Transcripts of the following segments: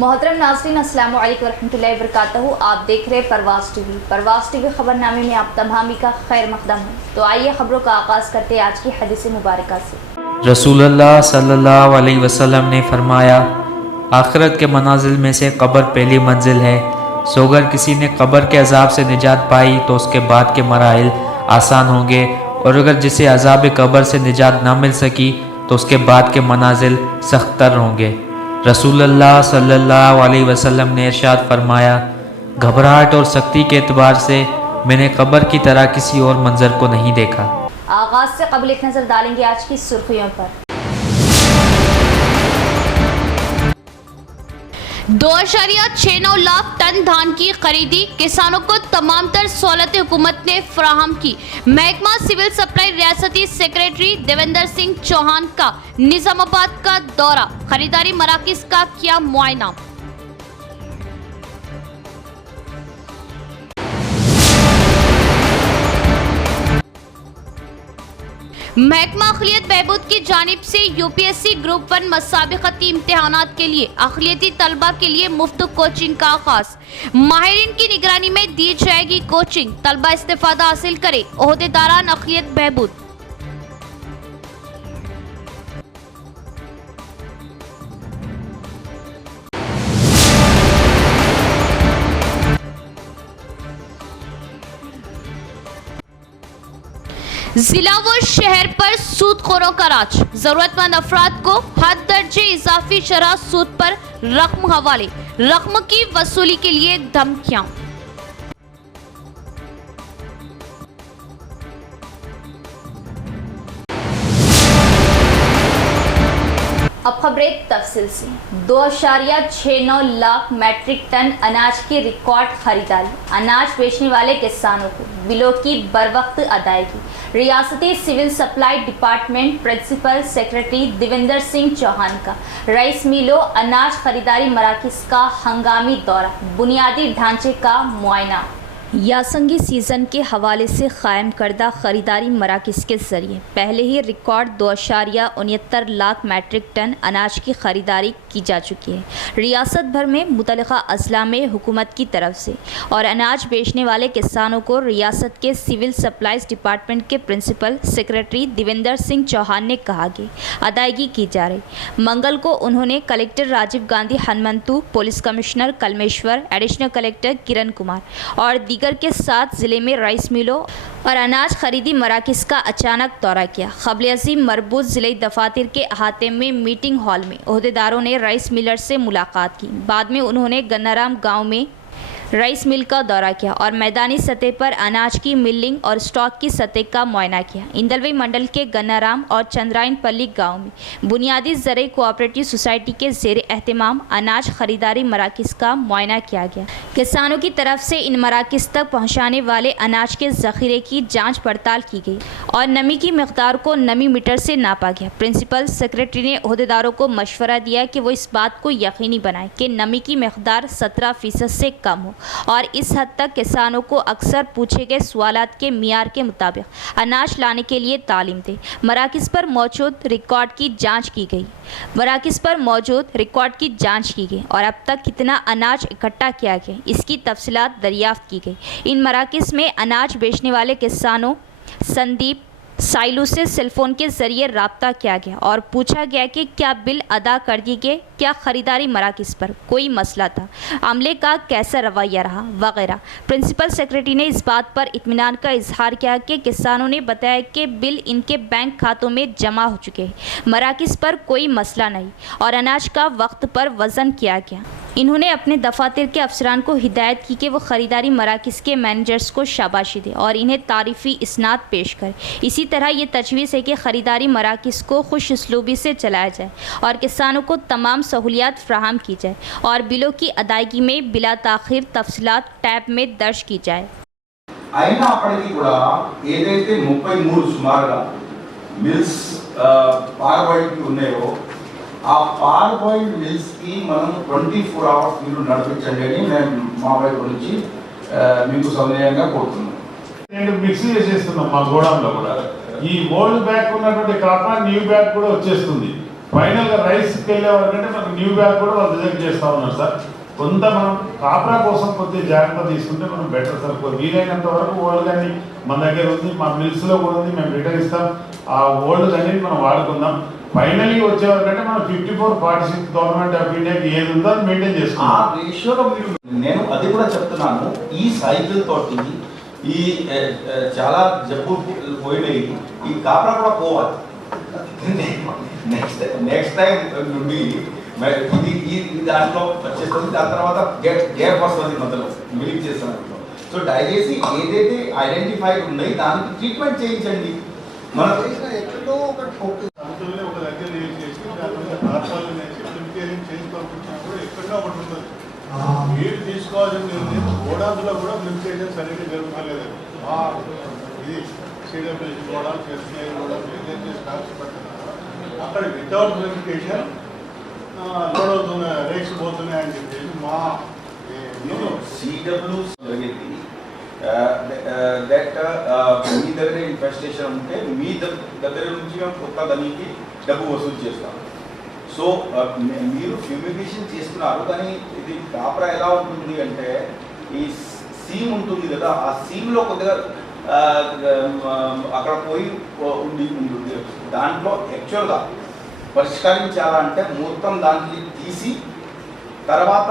मोहतरम नाज़रीन, अस्सलामु अलैकुम वरहमतुल्लाहि वबरकातुहू। आप देख रहे परवाज़ टीवी खबरनामे में आप तमामी का खैर मक़दम है। तो आइए खबरों का आगाज़ करते हैं आज की हदीस मुबारक से। रसूलुल्लाह सल्लल्लाहु अलैहि वसल्लम ने फरमाया, आखिरत के मनाजिल में से कब्र पहली मंजिल है। सो अगर किसी ने कब्र के अजाब से निजात पाई तो उसके बाद के मराहिल आसान होंगे, और अगर जिसे अजाब कब्र से निजात ना मिल सकी तो उसके बाद के मनाजिल सख्तर होंगे। रसूलुल्लाह सल्लल्लाहु अलैहि वसल्लम ने इरशाद फरमाया, घबराहट और सख्ती के एतबार से मैंने कब्र की तरह किसी और मंजर को नहीं देखा। आगाज़ से कबल एक नज़र डालेंगे आज की सुर्खियों पर। 2.69 लाख टन धान की खरीदी, किसानों को तमाम तर सहूलतें हुकूमत ने फराहम की। महकमा सिविल सप्लाई रियासती सेक्रेटरी देवेंद्र सिंह चौहान का निजामाबाद का दौरा, खरीदारी मराकिज का किया मुआयना। महकमा अखिलियत बहबूद की जानिब से यूपीएससी ग्रुप 1 मसाबिकती इम्तिहानात के लिए अखिलियती तलबा के लिए मुफ्त कोचिंग का आगाज। माहिरीन की निगरानी में दी जाएगी कोचिंग, तलबा इस्तेफादा हासिल करे। ओहदेदारान अखिलियत बहबूद। जिला व शहर पर सूदखोरों का राज, जरूरतमंद अफराद को हद दर्जे इजाफी शरह सूद पर रकम हवाले, रकम की वसूली के लिए धमकियां। अब खबरें तफसील से। 2.69 लाख मैट्रिक टन अनाज की रिकॉर्ड खरीदारी, अनाज बेचने वाले किसानों को बिलों की बरवक्त अदायगी। रियासती civil supply department principal secretary Devendra Singh Chauhan का राइस मिलों अनाज खरीदारी मराकिज का हंगामी दौरा, बुनियादी ढांचे का मुआयना। यासंगी सीज़न के हवाले से क़ायम करदा ख़रीदारी मराकिज़ के ज़रिए पहले ही रिकॉर्ड 2.69 लाख मैट्रिक टन अनाज की ख़रीदारी की जा चुकी है। रियासत भर में मुतल्लिक़ा अज़ला में हुकूमत की तरफ से और अनाज बेचने वाले किसानों को रियासत के सिविल सप्लाईज़ डिपार्टमेंट के प्रिंसिपल सेक्रेटरी देवेंद्र सिंह चौहान ने कहा कि अदायगी की जा रही। मंगल को उन्होंने collector Rajiv Gandhi Hanumanthu, police commissioner Kalmeshwar, additional collector Kiran Kumar और दीगर के साथ ज़िले में राइस मिलों और अनाज खरीदी मराकिज़ का अचानक दौरा किया। क़ब्ल-ए-ज़ी मरबूत ज़िले दफातर के अहाते में मीटिंग हॉल में ओहदेदारों ने राइस मिलर से मुलाकात की। बाद में उन्होंने गन्नाराम गाँव में राइस मिल का दौरा किया और मैदानी सतह पर अनाज की मिलिंग और स्टॉक की सतह का मुआयना किया। इंदलवी मंडल के गन्नाराम और चंद्रायन पल्ली गाँव में बुनियादी ज़राई कोऑपरेटिव सोसाइटी के ज़ेर एहतमाम अनाज खरीदारी मराकिज़ का मुआयना किया गया। किसानों की तरफ से इन मराकिज़ तक पहुँचाने वाले अनाज के ज़ख़ीरे की जाँच पड़ताल की गई और नमी की मकदार को नमी मीटर से नापा गया। प्रिंसिपल सेक्रेटरी ने ओहदेदारों को मशवरा दिया कि वो इस बात को यकीनी बनाएं कि नमी की मकदार 17% से कम हो और इस हद तक किसानों को अक्सर पूछे गए सवालात के मियार के मुताबिक अनाज लाने के लिए तालीम दें। मराकिज़ पर मौजूद रिकॉर्ड की जांच की गई और अब तक कितना अनाज इकट्ठा किया गया इसकी तफसीलात दरियाफ्त की गई। इन मराकिज़ में अनाज बेचने वाले किसानों संदीप साइलू से सेलफोन के ज़रिए रब्ता किया गया और पूछा गया कि क्या बिल अदा कर दिए गए, क्या ख़रीदारी मराकिज़ पर कोई मसला था, अमले का कैसा रवैया रहा वगैरह। प्रिंसिपल सेक्रेटरी ने इस बात पर इत्मीनान का इजहार किया कि किसानों ने बताया कि बिल इनके बैंक खातों में जमा हो चुके हैं, मराकिज़ पर कोई मसला नहीं और अनाज का वक्त पर वज़न किया गया। इन्होंने अपने दफातर के अफसरान को हिदायत की कि वो ख़रीदारी मराकिज़ के मैनेजर्स को शाबाशी दें और इन्हें तारीफ़ी इसनाद पेश करें। इसी तरह ये तजवीज़ है कि ख़रीदारी मराकिज़ को खुश उसलूबी से चलाया जाए और किसानों को तमाम सहूलियात फ्राहम की जाए और बिलों की अदायगी में बिला ताख़ीर तफसीलात टैब में दर्ज की जाए। అయినా అప్పటికి కూడా ఏదైతే 33 సుమారుగా మిల్స్ పార్బాయిల్కి ఉన్నాయో ఆ పార్బాయిల్ మిల్స్కి మనం 24 అవర్స్ మీరు నడిపించండి అని నేను మా వైపు నుంచి మీకు సౌనీయంగా కోరుతున్నాను. నేను మిక్స్ చేసేస్తున్నాం మా గోడౌన్లో కూడా. ఈ ఓల్డ్ బ్యాగ్ ఉన్నటువంటి కాక న్యూ బ్యాగ్ కూడా వచ్చేస్తుంది. ఫైనల్గా రైస్కి వెళ్ళే వరకంటే మనకు న్యూ బ్యాగ్ కూడా వాళ్ళు రిజెక్ట్ చేస్తూ ఉన్నారు సార్. కొంత మనం కాపరా కోసం కొద్దిగా జాగ్రత్త తీసుకుంటే మనం బెటర్ సార్. వీలైనంత వరకు ఓల్డ్ కానీ మన దగ్గర ఉంది, మా మిల్స్లో కూడా ఉంది, మేము రిటర్న్ ఇస్తాం. ఆ ఓల్డ్ కానీ మనం వాడుకుందాం. ఫైనలీ వచ్చేవరకంటే మనం 54-46 గవర్నమెంట్ ఆఫ్ ఇండియాకి ఏది ఉందో అది మెయింటైన్ ఆ చేసుకుంటాం. రేషియోలో మీరు, నేను అది కూడా చెప్తున్నాను, ఈ సైకిల్ తోటి ఈ చాలా జబ్బు పోయినాయి, ఈ కాపరా కూడా పోవాలి. నెక్స్ట్ టైం నుండి ఇది దాంట్లో వచ్చేస్తుంది. దాని తర్వాత గ్యాప్ వస్తుంది మధ్యలో మిలిక్ చేస్తాను. సో దయచేసి ఏదైతే ఐడెంటిఫైడ్ ఉన్నాయి దానికి ట్రీట్మెంట్ చేయించండి. మన ఎక్కడో అందులోనే ఒక దగ్గర చేసి దాని మీద తాత్కాలం వేసి ప్రిపేరింగ్ చేసి పంపించినా కూడా ఎక్కడో ఒకటి ఉంటుంది. మీరు తీసుకోవాల్సిన నిర్ణయం గోడాంలో కూడా ప్రిపేరేషన్ సరిగ్గా జరుగుతలేదు. ఇది సిడబ్ల్యూసీ గోడాలు, ఎస్బీఐ గోడాలు ఏదైతే స్టాక్స్ పెట్టినారో అక్కడ వితౌట్ వెరిఫికేషన్ లోడ్ అవుతున్నాయి, రేట్స్ పోతున్నాయి అని చెప్పేసి మా సిడబ్ల్యూ జరిగింది. మీ దగ్గర ఇన్వెస్టిగేషన్ ఉంటే మీ దగ్గర నుంచి మేము కొత్త దానికి డబ్బు వసూలు చేస్తాం. సో మీరు ఫ్యూమిగేషన్ చేస్తున్నారు, కానీ ఇది కాపరా ఎలా ఉంటుంది అంటే ఈ సీమ్ ఉంటుంది కదా, ఆ సీమ్లో కొద్దిగా అక్కడ పోయి ఉంటుంది. దాంట్లో యాక్చువల్గా పరిష్కరించాలంటే మొత్తం దానికి తీసి తర్వాత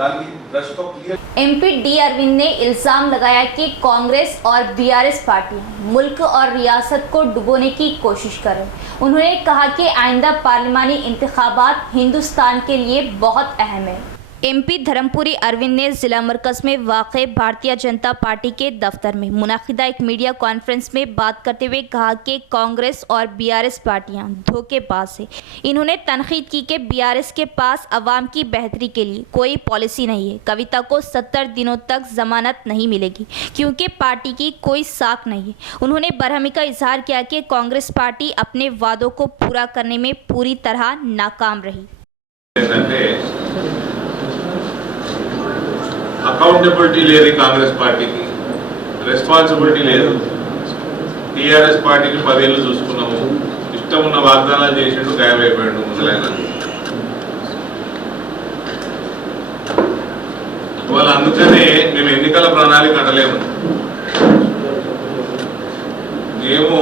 దానికి బ్రష్తో క్లియర్. एमपी डी अरविंद ने इल्जाम लगाया कि कांग्रेस और बीआरएस पार्टी मुल्क और रियासत को डुबोने की कोशिश कर रहे। उन्होंने कहा कि आइंदा पार्लिमानी इंतखाबात हिंदुस्तान के लिए बहुत अहम है। एमपी धर्मपुरी अरविंद ने जिला मरकज में वाक़े भारतीय जनता पार्टी के दफ्तर में मुनाकिदा एक मीडिया कॉन्फ्रेंस में बात करते हुए कहा कि कांग्रेस और बीआरएस पार्टियां धोखेबाज है। इन्होंने तनकीद की कि बीआरएस के पास अवाम की बेहतरी के लिए कोई पॉलिसी नहीं है। कविता को 70 दिनों तक जमानत नहीं मिलेगी क्योंकि पार्टी की कोई साख नहीं है। उन्होंने बरहमी का इजहार किया कि कांग्रेस पार्टी अपने वादों को पूरा करने में पूरी तरह नाकाम रही। అకౌంటబిలిటీ లేదు కాంగ్రెస్ పార్టీకి, రెస్పాన్సిబిలిటీ లేదు. టీఆర్ఎస్ పార్టీకి 10 ఏళ్ళు చూసుకున్నాము, ఇష్టం ఉన్న వాగ్దానాలు చేసిండు, గాయమైపోయాడు ముసలైన. వాళ్ళు అందుకనే మేము ఎన్నికల ప్రణాళిక అంటలేము. మేము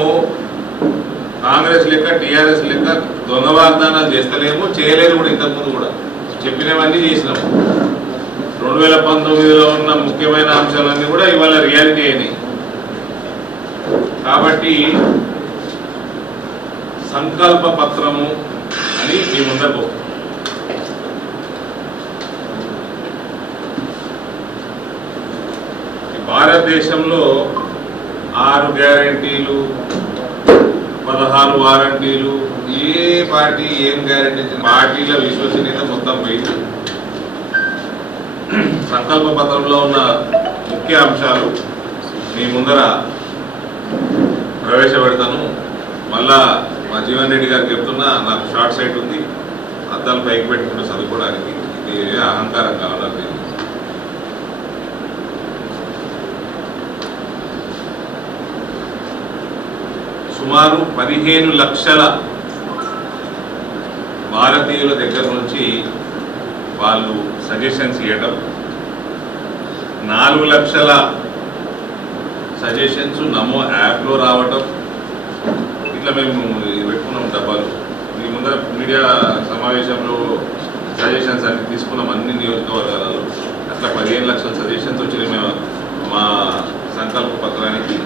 కాంగ్రెస్ లెక్క టీఆర్ఎస్ లెక్క దొంగ వాగ్దానాలు చేస్తలేము, చేయలేదు కూడా. ఇంతకుముందు కూడా చెప్పినవన్నీ చేసినాము. 2019లో ఉన్న ముఖ్యమైన అంశాలన్నీ కూడా ఇవాళ రియాలిటీ అయినాయి. కాబట్టి సంకల్ప పత్రము అని మీ ముందరకు భారతదేశంలో 6 గ్యారంటీలు, 16 వారంటీలు, ఏ పార్టీ ఏం గ్యారంటీ ఇచ్చిన పార్టీల విశ్వసనీయత మొత్తం పోయింది. సంకల్ప పత్రంలో ఉన్న ముఖ్య అంశాలు మీ ముందర ప్రవేశపెడతాను. మళ్ళా మా జీవన్ రెడ్డి గారికి చెప్తున్నా, నాకు షార్ట్ సైట్ ఉంది, అద్దాలు పైకి పెట్టుకుంటూ చదువుకోవడానికి. ఇది అహంకారం కావాలి. సుమారు 15 లక్షల భారతీయుల దగ్గర నుంచి వాళ్ళు సజెషన్స్ ఇవ్వడం, 4 లక్షల సజెషన్స్ నమో యాప్లో రావటం. ఇట్లా మేము పెట్టుకున్నాం డబ్బాలు. మీ ముందర మీడియా సమావేశంలో సజెషన్స్ అన్ని తీసుకున్నాం అన్ని నియోజకవర్గాలలో. అట్లా 15 లక్షల సజెషన్స్ వచ్చినాయి మేము మా సంకల్ప పత్రానికి.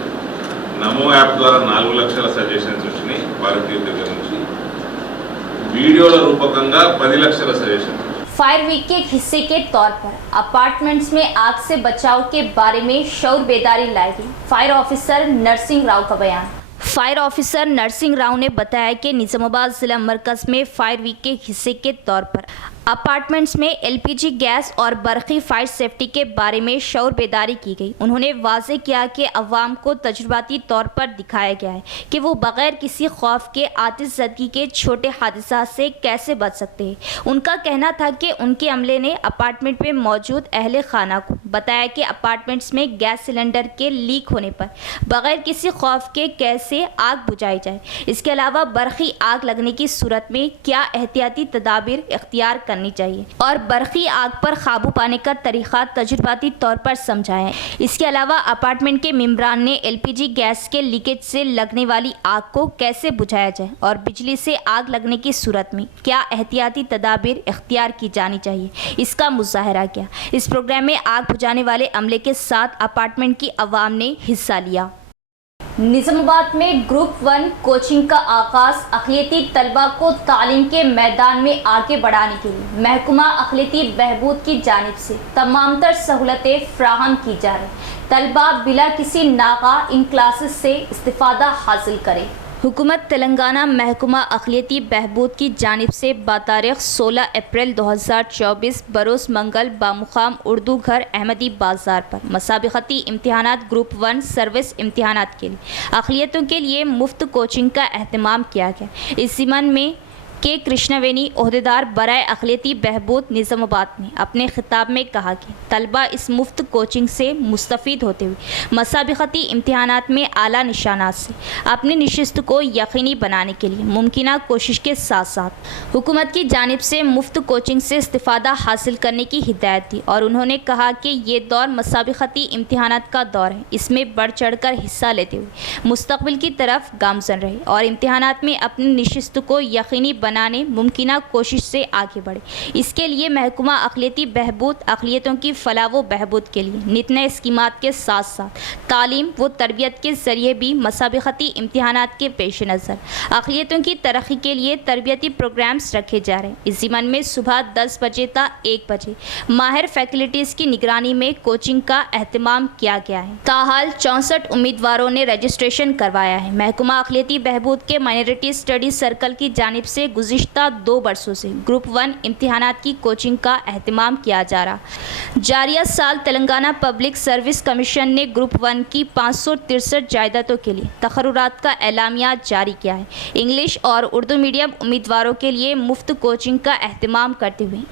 నమో యాప్ ద్వారా 4 లక్షల సజెషన్స్ వచ్చినాయి భారతీయుల దగ్గర నుంచి. వీడియోల రూపకంగా 10 లక్షల సజెషన్స్. फायर वीक के एक हिस्से के तौर पर अपार्टमेंट्स में आग से बचाव के बारे में शौर बेदारी लाई गई। फायर ऑफिसर नरसिंह राव का बयान। फायर ऑफिसर नरसिंह राव ने बताया कि निजामाबाद जिला मरकज में फायर वीक के हिस्से के तौर पर अपार्टमेंट्स में एलपीजी गैस और बरक़ी फायर सेफ्टी के बारे में शौर बेदारी की गई। उन्होंने वाज़े किया कि अवाम को तजुर्बाती तौर पर दिखाया गया है कि वो बग़ैर किसी खौफ के आतिशज़दगी के छोटे हादसा से कैसे बच सकते हैं। उनका कहना था कि उनके अमले ने अपार्टमेंट में मौजूद अहले खाना को बताया कि अपार्टमेंट्स में गैस सिलेंडर के लीक होने पर बग़ैर किसी खौफ के कैसे से आग बुझाई जाए। इसके अलावा बरखी आग लगने की सूरत में क्या एहतियाती तदाबीर इख्तियार करनी चाहिए और बरखी आग पर काबू पाने का तरीका तजुर्बाती तौर पर समझाएं। इसके अलावा अपार्टमेंट के मेंबरान ने एलपीजी गैस के लीकेज से लगने वाली आग को कैसे बुझाया जाए और बिजली से आग लगने की सूरत में क्या एहतियाती तदाबीर इख्तियार की जानी चाहिए, इसका मुजाहरा किया। इस प्रोग्राम में आग बुझाने वाले अमले के साथ अपार्टमेंट की अवाम ने हिस्सा लिया। निज़ामाबाद में ग्रुप 1 कोचिंग का आगाज़ अक़लियती तलबा को तालीम के मैदान में आगे बढ़ाने के लिए महकमा अक़लियती बहबूद की जानिब से तमाम तर सहूलतें फ़राहम की जा रही। तलबा बिला किसी नागा इन क्लासेस से इस्तिफ़ादा हासिल करें। हुकूमत तेलंगाना महकमा अक़लियती बहबूद की जानिब से बातारीख़ 16 अप्रैल 2024 बरोज़ मंगल बामुकाम उर्दू घर अहमदी बाज़ार पर मसाबिक़ती इम्तिहानात ग्रुप 1 सर्विस इम्तिहानात के लिए अक़लियतों के लिए मुफ्त कोचिंग का अहतमाम किया गया। इस ज़िमन में के कृष्णवेणी ओहदेदार बराए अक़लियती बहबूद निज़ामाबाद ने अपने खिताब में कहा कि तलबा इस मुफ्त कोचिंग से मुस्तफ़ीद होते हुए मसाबिक़ती इम्तिहानात में आला निशानात से अपनी नशिस्त को यकीनी बनाने के लिए मुमकिना कोशिश के साथ साथ हुकूमत की जानिब से मुफ्त कोचिंग से इस्तिफ़ादा हासिल करने की हिदायत दी और उन्होंने कहा कि ये दौर मसाबिक़ती इम्तिहानात का दौर है। इसमें बढ़ चढ़ कर हिस्सा लेते हुए मुस्तक़बिल की तरफ गामज़न रहे और इम्तिहानात में अपनी नशिस्त को यकीनी बनाने मुमकिना कोशिश से आगे बढ़े। इसके लिए महकमा अक़लियती बहबूद अक़लियतों की फलाह व बहबूद के लिए नित नए स्कीमात के साथ साथ तालीम व तरबियत के ज़रिए भी मसाबिक़ती इम्तिहानात के पेश नज़र अक़लियतों की तरक्की के लिए तरबियती प्रोग्राम्स रखे जा रहे हैं। इस ज़िमन में सुबह 10 बजे ता 1 बजे माहिर फैकल्टीज़ की निगरानी में कोचिंग का अहतमाम किया गया है। ताहाल 64 उम्मीदवारों ने रजिस्ट्रेशन करवाया है। महकमा अक़लियती बहबूद के माइनॉरिटी स्टडी सर्कल की जानिब से गुज़िश्ता 2 बरसों से ग्रुप 1 इम्तिहानात की कोचिंग का अहतमाम किया जा रहा। जारिया साल तेलंगाना पब्लिक सर्विस कमीशन ने ग्रुप 1 की 563 जायदादों के लिए तक़र्रुरात का एलामिया जारी किया है। इंग्लिश और उर्दू मीडियम उम्मीदवारों के लिए मुफ्त कोचिंग का अहतमाम करते हुए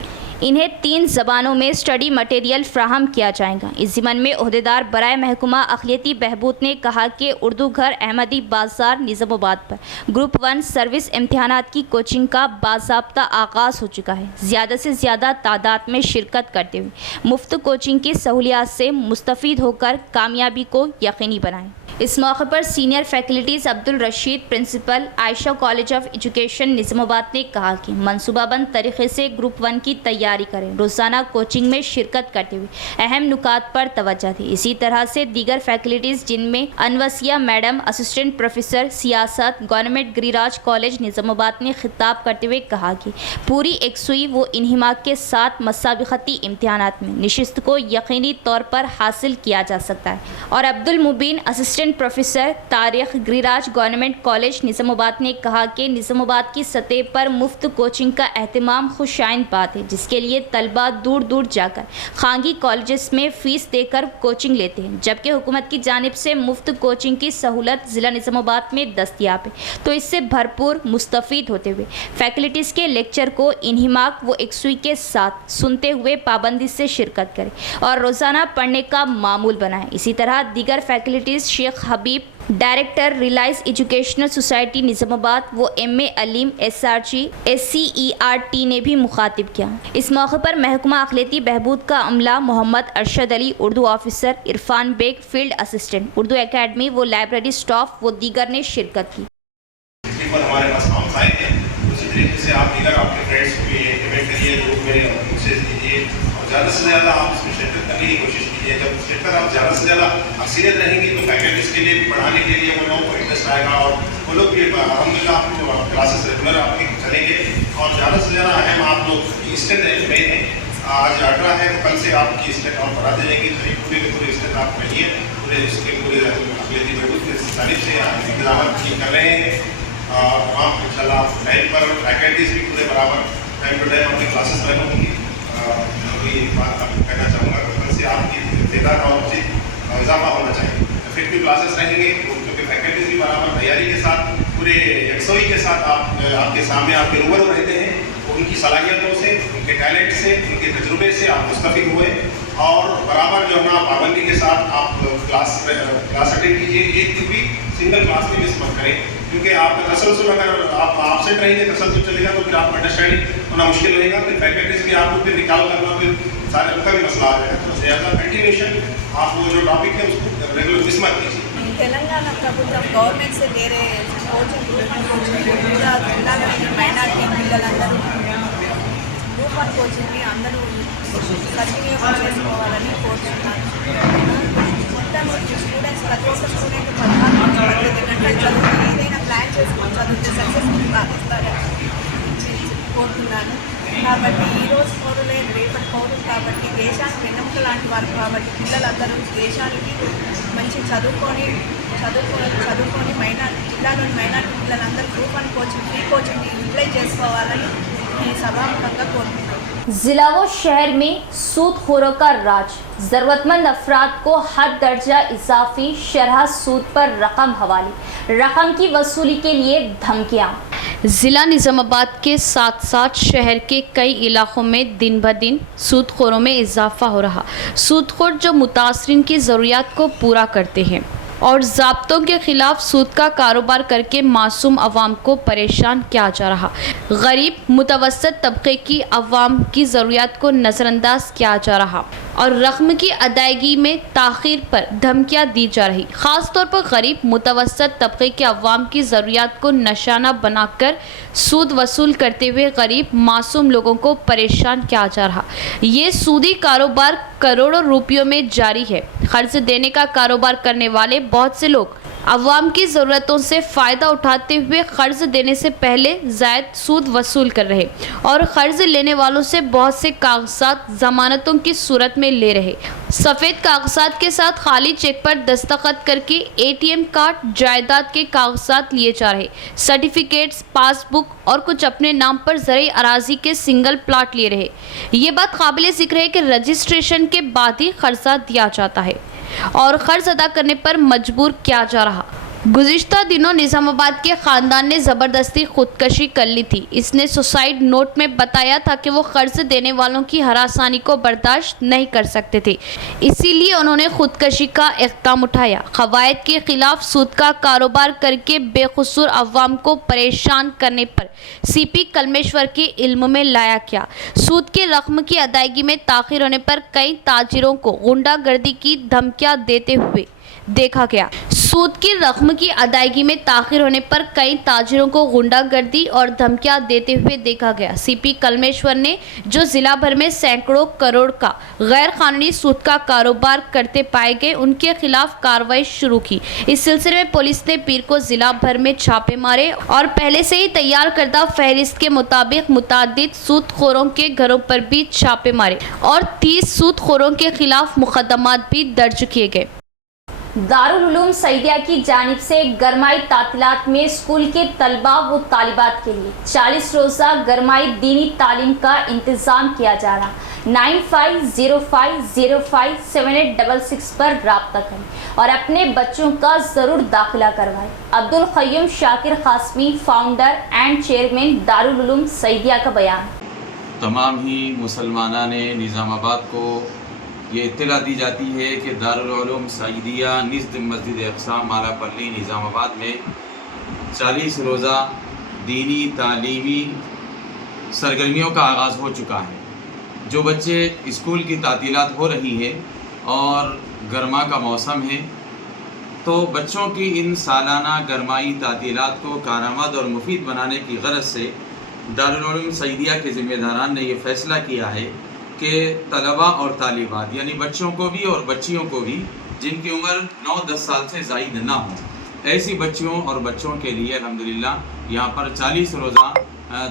इन्हें 3 ज़बानों में स्टडी मटेरियल फ्राहम किया जाएगा। इस ज़िमन में ओहदेदार बराए महकमा अक़लियती बहबूद ने कहा कि उर्दू घर अहमदी बाज़ार निज़ामाबाद पर ग्रुप 1 सर्विस इम्तिहानात की कोचिंग का बाज़ाब्ता आगाज़ हो चुका है। ज़्यादा से ज़्यादा तादाद में शिरकत करते हुए मुफ्त कोचिंग की सहूलियात से मुस्तफ़ीद होकर कामयाबी को यकीनी बनाएँ। इस मौके पर senior faculties Abdul Rashid principal Ayesha college of education Nizamabad ने कहा कि मनसूबाबंद तरीक़े से ग्रुप 1 की तैयारी करें। रोज़ाना कोचिंग में शिरकत करते हुए अहम नुकात पर तवज्जो दी। इसी तरह से दीगर फैकल्टीज़ जिनमें अनवसिया मैडम असिस्टेंट प्रोफेसर सियासत गवर्नमेंट गिरिराज कॉलेज निज़ामाबाद ने खिताब करते हुए कहा कि पूरी एकसुई व इन्हिमाक के साथ मसाबिक़ती इम्तिहानात में नशिस्त को यकीनी तौर पर हासिल किया जा सकता है। और अब्दुल मुबीन असिस्टेंट प्रोफेसर तारीख़ गिरिराज गवर्नमेंट कॉलेज निज़ामाबाद ने कहा कि निज़ामाबाद की सतह पर मुफ्त कोचिंग का अहतमाम खुशाइन बात है, जिसके लिए तलबा दूर दूर जाकर खांगी कॉलेजेस में फ़ीस देकर कोचिंग लेते हैं, जबकि हुकूमत की जानिब से मुफ्त कोचिंग की सहूलत ज़िला निज़ामाबाद में दस्तियाब है। तो इससे भरपूर मुस्तफ़ीद होते हुए फैकल्टीज़ के लेक्चर को इन्हिमाक व एकसुई के साथ सुनते हुए पाबंदी से शिरकत करें और रोज़ाना पढ़ने का मामूल बनाएं। इसी तरह दीगर faculties Sheikh Habib director Reliance educational society Nizamabad व MA अलीम SRG SCERT ने भी मुखातिब किया। इस मौके पर महकमा अक़लियती बहबूद का अमला Mohammad Arshad Ali Urdu officer Irfan Baig field assistant Urdu academy व लाइब्रेरी स्टाफ व दीगर ने शिरकत की। हमारे पास हम आए हैं, उसी तरीके से आप दीगर आपके फ्रेंड्स को भी इन्वाइट करिए, ग्रुप में मैसेज दीजिए और ज़्यादा से ज़्यादा आप इसमें शिरकत करने की कोशिश कीजिए। जब शिरकत आप ज़्यादा से ज़्यादा अक्सरियत रहेंगी तो फैकल्टीज़ के लिए पढ़ाने के लिए वो लोगों को इंटरेस्ट आएगा और वो लोग भी अलहमदिल्ला आपको क्लासेस रेगुलर आपके चलेंगे और ज़्यादा से ज़्यादा अहम आप लोग स्टेट में हैं। आज 18 है तो कल से आपकी स्टेट और बढ़ाते जाएंगी, तो पूरे के पूरे स्टेट आप पढ़िए, पूरे इसके पूरे अक़लियती बहबूद की जानिब से इंतजाम कर रहे हैं। वहाँ इंशाल्लाह टाइम पर फैकल्टीज़ भी पूरे बराबर टाइम टू टाइम अपनी क्लासेस रन होंगी। ये बात आपको कहना चाहूँगा कि कल से आपकी तादाद और मज़ीद इजाफा होना चाहिए। इफेक्टिव क्लासेस रहेंगे क्योंकि फैकल्टीज़ भी बराबर तैयारी के साथ पूरे यकसोई के साथ आपके सामने आपके रूबरू रहते हैं। उनकी सलाहियतों से, उनके टैलेंट से, उनके तजुर्बे से आप मुस्तफ़ीद हुए और बराबर जो है ना पाबंदी के साथ आप क्लास अटेंड कीजिए। एक दिन भी सिंगल क्लास में मिस मत करें, क्योंकि आपका तसलसल अगर आप एब्सेंट रहेंगे, तसलसल चलेगा तो फिर आपको अंडरस्टैंडिंग होना मुश्किल रहेगा, फिर फैकल्टीज भी आपको फिर निकाल करना, फिर सारे उनका भी मसला आ जाएगा। तो एज अ कंटिन्यूशन आप वो जो टॉपिक है उसको रेगुलर मिस मत कीजिए। తెలంగాణ ప్రభుత్వం గవర్నమెంట్ से दे रहे కోచింగ్ గ్రూప్ వన్ కోచింగ్ पूरा జిల్లాలో మైనార్టీ పిల్లలందరూ గ్రూప్ వన్ కోచింగ్ని అందరూ సద్వినియోగం చేసుకోవాలని కోరుతున్నాను. మొత్తం స్టూడెంట్స్ ప్రతి ఒక్క స్టూడెంట్ 14 గంటలు చదువుకుని ఏదైనా ప్లాన్ చేసుకొని చదివితే సక్సెస్ఫుల్ సాధిస్తారని కోరుతున్నాను. కాబట్టి ఈరోజు పౌరులే రేపటి పౌరులు కాబట్టి దేశానికి వెన్నెముక లాంటి వారు కాబట్టి పిల్లలందరూ దేశానికి మంచి చదువుకొని జిల్లాలోని మైనార్టీ పిల్లలందరూ గ్రూప్ వన్ కోచింగ్ ఫ్రీ కోచింగ్ని యూటిలైజ్ చేసుకోవాలని నేను సభాముఖంగా కోరుతున్నాను. जिला व शहर में सूदखोरों का राज, ज़रूरतमंद अफराद को हद दर्जा इजाफी शरह सूद पर रकम हवाले, रकम की वसूली के लिए धमकियाँ। ज़िला निज़ामाबाद के साथ साथ शहर के कई इलाकों में दिन ब दिन सूदखोरों में इजाफा हो रहा। सूदखोर जो मुतासरीन की ज़रूरियात को पूरा करते हैं और ज़ाब्तों के ख़िलाफ़ सूद का कारोबार करके मासूम अवाम को परेशान किया जा रहा। गरीब मुतवस्सत तबके की अवाम की ज़रूरियात को नज़रअंदाज किया जा रहा और रकम की अदायगी में ताख़ीर पर धमकियाँ दी जा रही। ख़ास तौर पर गरीब मुतवस्सत तबके के अवाम की ज़रूरियात को निशाना बनाकर सूद वसूल करते हुए गरीब मासूम लोगों को परेशान किया जा रहा। ये सूदी कारोबार करोड़ों रुपयों में जारी है। कर्ज देने का कारोबार करने वाले बहुत से लोग अवाम की ज़रूरतों से फ़ायदा उठाते हुए कर्ज देने से पहले ज़ायद सूद वसूल कर रहे और कर्ज लेने वालों से बहुत से कागजात ज़मानतों की सूरत में ले रहे। सफ़ेद कागजात के साथ खाली चेक पर दस्तखत करके ATM कार्ड, जायदाद के कागजात लिए जा रहे, सर्टिफिकेट्स, पासबुक और कुछ अपने नाम पर ज़रई अराजी के सिंगल प्लाट ले रहे। ये बात काबिल ज़िक्र है कि रजिस्ट्रेशन के बाद ही कर्जा दिया जाता है और कर्ज अदा करने पर मजबूर किया जा रहा। गुज़िश्ता दिनों निज़ामाबाद के ख़ानदान ने ज़बरदस्ती ख़ुदकशी कर ली थी। इसने सुसाइड नोट में बताया था कि वो कर्ज देने वालों की हरासानी को बर्दाश्त नहीं कर सकते थे, इसीलिए उन्होंने ख़ुदकशी का इक़दाम उठाया। क़वायद के ख़िलाफ़ सूद का कारोबार करके बेकसूर अवाम को परेशान करने पर CP कलमेश्वर के इल्म में लाया क्या। सूद के रकम की अदायगी में ताख़ीर होने पर कई ताजिरों को गुंडागर्दी की धमकियाँ देते हुए देखा गया। सूद की रकम की अदायगी में ताख़ीर होने पर कई ताजिरों को गुंडागर्दी और धमकियां देते हुए देखा गया। CP कलमेश्वर ने जो ज़िला भर में सैकड़ों करोड़ का गैर कानूनी सूद का कारोबार करते पाए गए, उनके खिलाफ कार्रवाई शुरू की। इस सिलसिले में पुलिस ने पीर को ज़िला भर में छापे मारे और पहले से ही तैयार करदा फहरिस्त के मुताबिक मुतादिद सूदखोरों के घरों पर भी छापे मारे और 30 सूदखोरों के खिलाफ मुकदमात भी दर्ज किए गए। दारुल उलूम सईदिया की जानिब से गरमाई तातीलात में स्कूल के तलबा व तालिबात के लिए 40 रोज़ा गरमाई दीनी तालीम का इंतज़ाम किया जा रहा। 9505057866 पर राब्ता करें और अपने बच्चों का ज़रूर दाखिला करवाएं। Abdul Qayyum Shakir Qasmi, founder and chairman Darul Uloom Saeedia का बयान। तमाम ही मुसलमाना ने निज़ामाबाद को ये इत्तला दी जाती है कि दारुल उलूम सईदिया निज़द मस्जिद अक़सा मालापल्ली निज़ामाबाद में 40 रोज़ा दीनी तालीमी सरगर्मियों का आगाज़ हो चुका है। जो बच्चे स्कूल की तातीलात हो रही है और गर्मा का मौसम है, तो बच्चों की इन सालाना गरमाई तातीलात को कारआमद और मुफीद बनाने की गरज से दारुल उलूम सईदिया के ज़िम्मेदारान ने यह फ़ैसला किया है कि तलबा और तालिबात यानी बच्चों को भी और बच्चियों को भी जिनकी उम्र 9-10 साल से ज़ायद ना हो, ऐसी बच्चियों और बच्चों के लिए अल्हम्दुलिल्लाह यहाँ पर 40 रोज़ा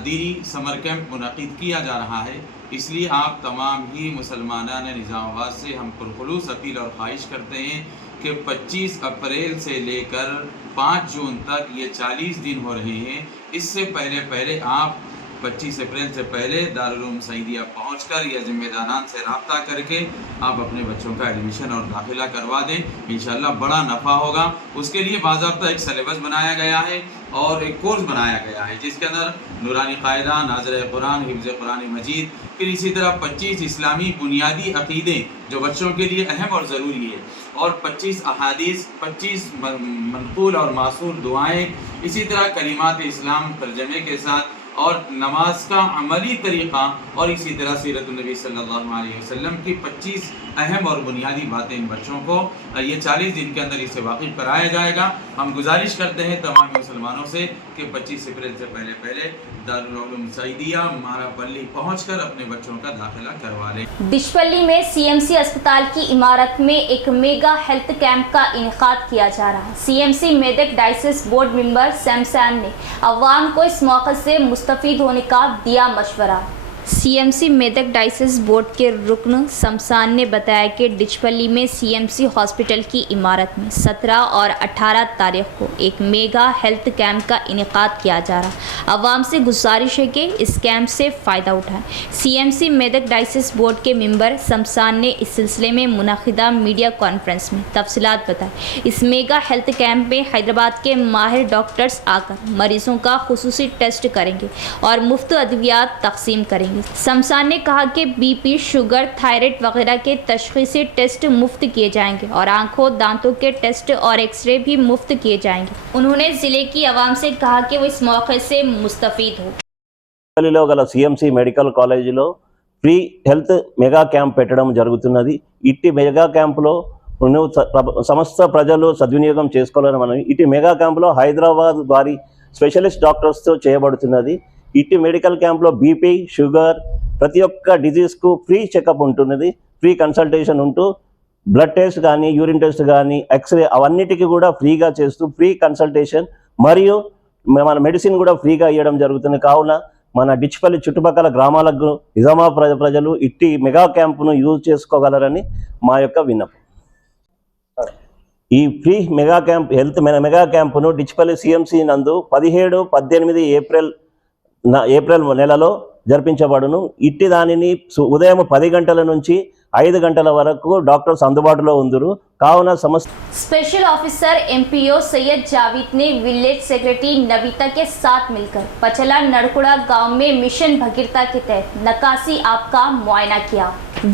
दीनी समर कैंप मुनक़िद किया जा रहा है। इसलिए आप तमाम ही मुसलमाना ने निज़ामाबाद से हम पुरखुलूस अपील और ख्वाहिश करते हैं कि 25 अप्रैल से लेकर 5 जून तक ये 40 दिन हो रहे हैं। इससे पहले आप 25 अप्रैल से पहले दारुल उलूम सईदिया पहुँचकर या जिम्मेदारान से रब्ता करके आप अपने बच्चों का एडमिशन और दाखिला करवा दें। इंशाल्लाह बड़ा नफ़ा होगा। उसके लिए बाज़ाब्ता एक सिलेबस बनाया गया है और एक कोर्स बनाया गया है जिसके अंदर नूरानी क़ायदा, नाज़िर कुरान, हिफ्ज़ कुरान मजीद, फिर इसी तरह 25 इस्लामी बुनियादी अक़ीदे जो बच्चों के लिए अहम और ज़रूरी है, और 25 अहादीस, 25 मनक़ूल और मासूर दुआएँ, इसी तरह कलिमात इस्लाम तर्जमे के साथ, और नमाज का अमली तरीक़ा, और इसी तरह सीरत नबी सल्लल्लाहु अलैहि वसल्लम की 25 अहम और बुनियादी बातें इन बच्चों को ये 40 दिन के अंदर इससे वाकिफ़ कराया जाएगा। हम गुजारिश करते हैं तमाम मुसलमानों से कि 25 अप्रैल से पहले दारुल उलूम सईदिया मारापल्ली पहुंचकर अपने बच्चों का दाखिला करवा लें। डिशपल्ली में सीएमसी अस्पताल की इमारत में एक मेगा हेल्थ कैंप का इनेकाद किया जा रहा है। CMC Medak diocese board member शमशान ने अवाम को इस मौके से मुस्तफीद होने का दिया मशवरा। सीएमसी मेदक डायसिस बोर्ड के रुकन शमशान ने बताया कि डिचपल्ली में सीएमसी हॉस्पिटल की इमारत में 17 और 18 तारीख को एक मेगा हेल्थ कैंप का इनेकाद किया जा रहा। आवाम से गुजारिश है कि इस कैंप से फ़ायदा उठाएं। सीएमसी मेदक डायसिस बोर्ड के मेंबर शमशान ने इस सिलसिले में मुनक़िदा मीडिया कॉन्फ्रेंस में तफसीलात बताई। इस मेगा हेल्थ कैंप में हैदराबाद के माहिर डॉक्टर्स आकर मरीज़ों का खुसूसी टेस्ट करेंगे और मुफ्त अद्वियात तकसीम करेंगे। शमशान ने कहा कि बीपी, शुगर, थायराइड वगैरह के तशख़ीसी टेस्ट मुफ्त किए जाएंगे और आंखों, दांतों के टेस्ट और एक्सरे भी मुफ्त किए जाएंगे। उन्होंने ज़िले की आवाम से कहा कि वो इस मौके से मुस्तफ़ीद हो। गल सीएमसी मेडिकल कॉलेजలో ఫ్రీ హెల్త్ మెగా క్యాంప్ పెట్టడం జరుగుతున్నది। ఇట్టి మెగా క్యాంపులో సమస్త ప్రజలు సద్వినియోగం చేసుకోవాలని మనం ఇట్టి మెగా క్యాంపులో హైదరాబాద్ వారి స్పెషలిస్ట్ డాక్టర్స్తో చేయబడుతున్నది। ఇట్టి మెడికల్ క్యాంప్లో బీపీ, షుగర్, ప్రతి ఒక్క డిజీజ్కు ఫ్రీ చెకప్ ఉంటున్నది, ఫ్రీ కన్సల్టేషన్ ఉంటూ బ్లడ్ టెస్ట్ కానీ, యూరిన్ టెస్ట్ కానీ, ఎక్స్రే అవన్నిటికీ కూడా ఫ్రీగా చేస్తూ ఫ్రీ కన్సల్టేషన్ మరియు మన మెడిసిన్ కూడా ఫ్రీగా ఇవ్వడం జరుగుతుంది। కావున మన డిచ్పల్లి చుట్టుపక్కల గ్రామాలకు నిజామాబాద్ ప్రజలు ఇట్టి మెగా క్యాంపును యూజ్ చేసుకోగలరని మా యొక్క విన్నపం। ఈ free mega camp health mega క్యాంపును డిచ్పల్లి సిఎంసి నందు 17, 18 ఏప్రిల్ నెలలో జరిపించబడును। ఇట్టి దానిని ఉదయం 10 గంటల నుంచి 5 గంటల వరకు డాక్టర్స్ అందుబాటులో ఉందరు। కావున సమస్త special officer MPO Syed Javed ने विलेज सेक्रेटरी नविता के साथ मिलकर पचला नड़कुड़ा गांव में मिशन भगीरथा के तहत नकासी आप का मुआयना किया।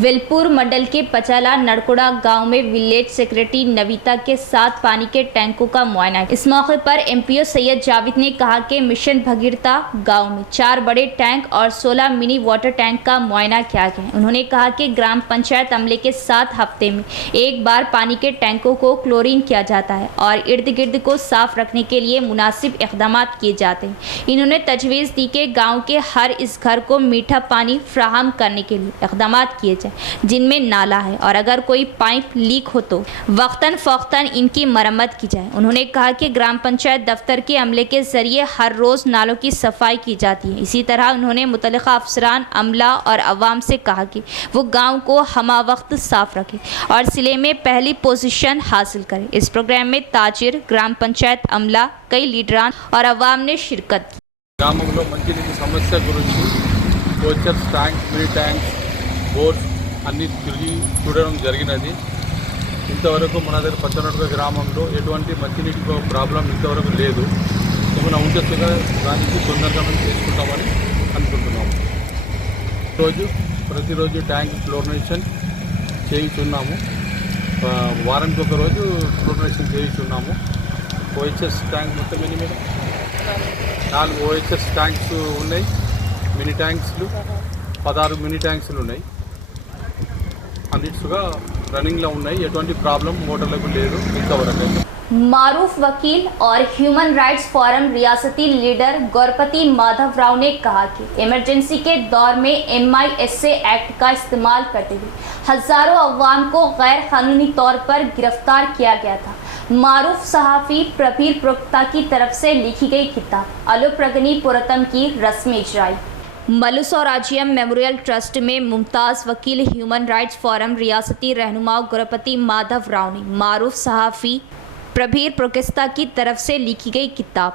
विलपुर मंडल के पचाला नड़कुड़ा गांव में विलेज सेक्रेटरी नविता के साथ पानी के टैंकों का मुआयना। इस मौके पर एमपीओ सैयद जावेद ने कहा कि मिशन भगीरथा गांव में 4 बड़े टैंक और 16 मिनी वाटर टैंक का मुआयना किया गया। उन्होंने कहा कि ग्राम पंचायत अमले के 7 हफ्ते में एक बार पानी के टैंकों को क्लोरीन किया जाता है और इर्द गिर्द को साफ रखने के लिए मुनासिब इक़दाम किए जाते हैं। इन्होंने तजवीज़ दी कि गाँव के हर इस घर को मीठा पानी फ्राहम करने के लिए इक़दाम किए जाए जिनमें नाला है, और अगर कोई पाइप लीक हो तो वक्तन फ़ौक्तन इनकी मरम्मत की जाए। उन्होंने कहा कि ग्राम पंचायत दफ्तर के अमले के ज़रिए हर रोज़ नालों की सफाई की जाती है। इसी तरह उन्होंने मुतल्लिक़ा अफसरान, अमला और अवाम से कहा कि वो गाँव को हमा वक्त साफ रखें और ज़िले में पहली पोजीशन हासिल करें। इस प्रोग्राम में ताजिर, ग्राम पंचायत अमला, कई लीडरान और अवाम ने शिरकत की। గ్రామంలో మంచినీటి సమస్య గురించి కోచర్స్, ట్యాంక్స్, మినీ ట్యాంక్స్, బోర్డ్స్ అన్నీ తిరిగి చూడడం జరిగినది। ఇంతవరకు మన దగ్గర పచ్చనడుగ గ్రామంలో ఎటువంటి మంచినీటి ప్రాబ్లం ఇంతవరకు లేదు। ఏమైనా ఉంటే దానికి తొందరగా మనం చేసుకుంటామని అనుకుంటున్నాము। ప్రతిరోజు ట్యాంక్ క్లోరినేషన్ చేయించున్నాము, వారానికి ఒక రోజు క్లోరినేషన్ చేయించున్నాము। ఓహెచ్ఎస్ ట్యాంక్ మొత్తం ఎన్ని 4 ఓహెచ్ఎస్ ట్యాంక్స్ ఉన్నాయి, మినీ ట్యాంక్స్లు 16 మినీ ట్యాంక్స్లు ఉన్నాయి, అన్నిటిగా రన్నింగ్లో ఉన్నాయి। ఎటువంటి ప్రాబ్లం మోటార్లకు లేదు ఇంతవరకు। मारूफ वकील और ह्यूमन राइट्स फोरम रियासती लीडर गौरपति माधव राव ने कहा कि इमरजेंसी के दौर में MISA एक्ट का इस्तेमाल करते हुए हज़ारों अवाम को गैर कानूनी तौर पर गिरफ्तार किया गया था। मारूफ सहाफ़ी प्रबीर प्रोक्ता की तरफ से लिखी गई किताब अलुप्रगनी पुरतम की रस्म इजराई। मलूस और आजियम मेमोरियल ट्रस्ट में मुमताज़ वकील ह्यूमन राइट्स फोरम रियासती रहनुमा गौरपति माधव राव ने मारूफ सहाफ़ी प्रबीर प्रोक्ता की तरफ से लिखी गई किताब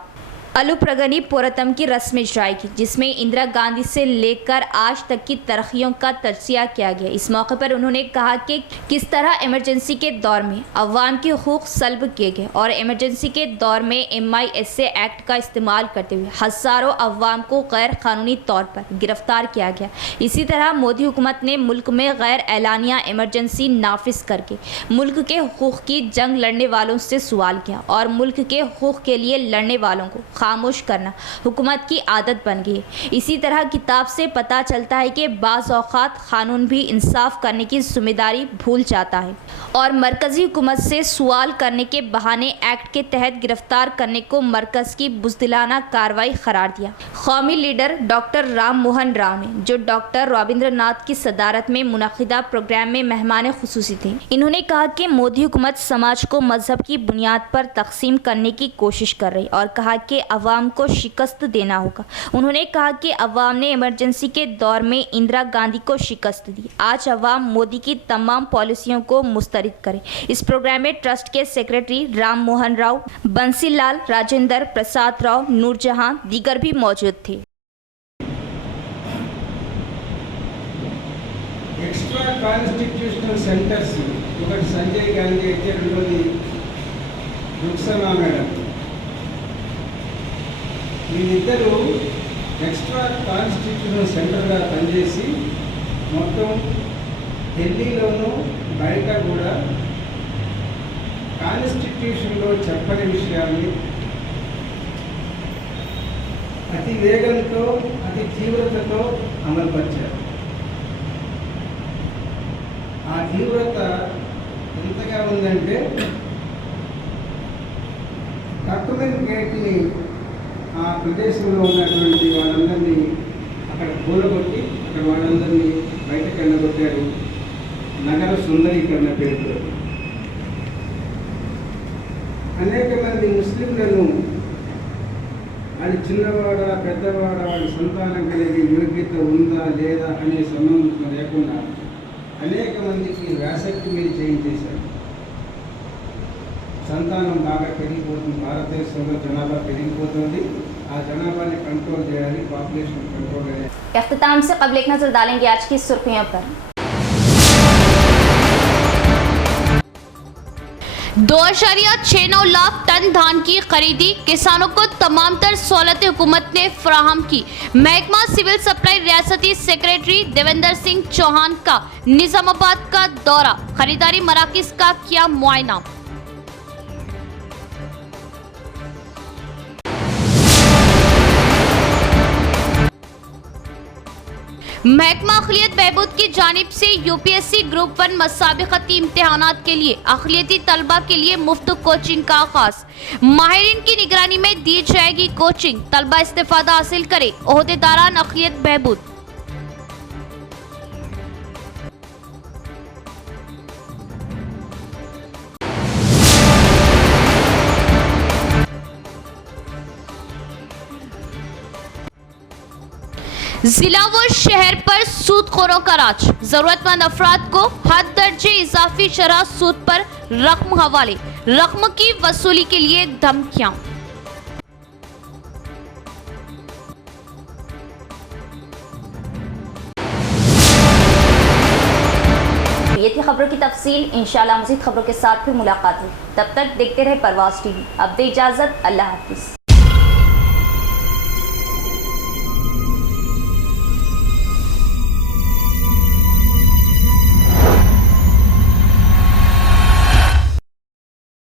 अलुप्रगनी पोरतम की रस्म इजराई की, जिसमें इंदिरा गांधी से लेकर आज तक की तरक्कियों का तजज़िया किया गया। इस मौके पर उन्होंने कहा कि किस तरह इमरजेंसी के दौर में अवाम के हुकूक सल्ब किए गए और इमरजेंसी के दौर में MISA एक्ट का इस्तेमाल करते हुए हज़ारों अवाम को गैर कानूनी तौर पर गिरफ्तार किया गया। इसी तरह मोदी हुकूमत ने मुल्क में गैर एलानिया इमरजेंसी नाफिज करके मुल्क के हुकूक की जंग लड़ने वालों से सवाल किया और मुल्क के हुकूक के लिए लड़ने वालों को खामोश करना हुकूमत की आदत बन गई है। इसी तरह किताब से पता चलता है कि बाज़ औक़ात कानून भी इंसाफ करने की जिम्मेदारी भूल जाता है और मरकज़ी हुकूमत से सवाल करने के बहाने एक्ट के तहत गिरफ्तार करने को मरकज़ की बुज़दिलाना कार्रवाई करार दिया। कौमी लीडर डॉक्टर राम मोहन राव ने, जो डॉक्टर रविंद्रनाथ की सदारत में मुनक़िदा प्रोग्राम में मेहमान खुसूसी थे, इन्होंने कहा कि मोदी हुकूमत समाज को मजहब की बुनियाद पर तकसीम करने की कोशिश कर रही और कहा कि अवाम को शिकस्त देना होगा। उन्होंने कहा कि अवाम ने इमरजेंसी के दौर में इंदिरा गांधी को शिकस्त दी। आज अवाम मोदी की तमाम पॉलिसियों को मुस्तरद करे। इस प्रोग्राम में ट्रस्ट के सेक्रेटरी राम मोहन राव, बंसी लाल, राजेंद्र प्रसाद राव, नूरजहां दीगर भी मौजूद थे। एक्स्ट्रा कॉन्स्टिट्यूशनल सेंटर्स ఒకటి సంజయ్ గాంధీ అయితే రెండోది రుక్సనా మేడం, వీళ్ళిద్దరూ ఎక్స్ట్రా కాన్స్టిట్యూషనల్ సెంటర్గా పనిచేసి మొత్తం ఢిల్లీలోనూ బయట కూడా కాన్స్టిట్యూషన్లో చెప్పని విషయాన్ని అతి వేగంతో అతి తీవ్రతతో అమలుపరిచారు. ఆ తీవ్రత ఎంతగా ఉందంటే కట్టుమెన్ గేట్ని ఆ ప్రదేశంలో ఉన్నటువంటి వాళ్ళందరినీ అక్కడ కూలగొట్టి అక్కడ వాళ్ళందరినీ బయటకు వెళ్ళగొట్టారు. నగర సుందరీకరణ పేరుతో అనేక మంది ముస్లింలను అది చిన్నవాడ పెద్దవాడ వాడి సంతానం కలిగి యోగ్యత ఉందా లేదా అనే సంబంధం లేకుండా అనేక మందికి వ్యాసక్తి మీద చేయించేశారు. సంతానం బాగా పెరిగిపోతుంది, భారతదేశంలో జనాభా పెరిగిపోతుంది. ఆ జనాభాని కంట్రోల్ చేయాలి, పాపులేషన్ కంట్రోల్ చేయాలి. इख्तिताम से क़ब्ल एक नज़र डालेंगे आज की सुर्खियों पर। 2.69 लाख टन धान की खरीदी, किसानों को तमाम तर सहूलतें हुकूमत ने फराहम की। महकमा सिविल सप्लाई रियासती सेक्रेटरी देवेंद्र सिंह चौहान का निजामाबाद का दौरा, खरीदारी मराकिज का किया मुआयना। महकमा अखिलियत बहबूद की जानिब से UPSC ग्रुप 1 मसाबिकती इम्तिहानात के लिए अखिलियती तलबा के लिए मुफ्त कोचिंग का आगाज। माहिरीन की निगरानी में दी जाएगी कोचिंग, तलबा इस्तेफादा हासिल करे। ओहदेदारान अखिलियत बहबूद। जिला व शहर पर सूदखोरों का राज, जरूरतमंद अफराद को हद दर्जे इजाफी शरह सूद पर रकम हवाले, रकम की वसूली के लिए धमकियां। ये थी खबरों की तफसील। इंशाल्लाह मज़ीद खबरों के साथ फिर मुलाकात होगी। तब तक देखते रहे परवाज़ TV। अब दे इजाज़त, अल्लाह हाफिज़।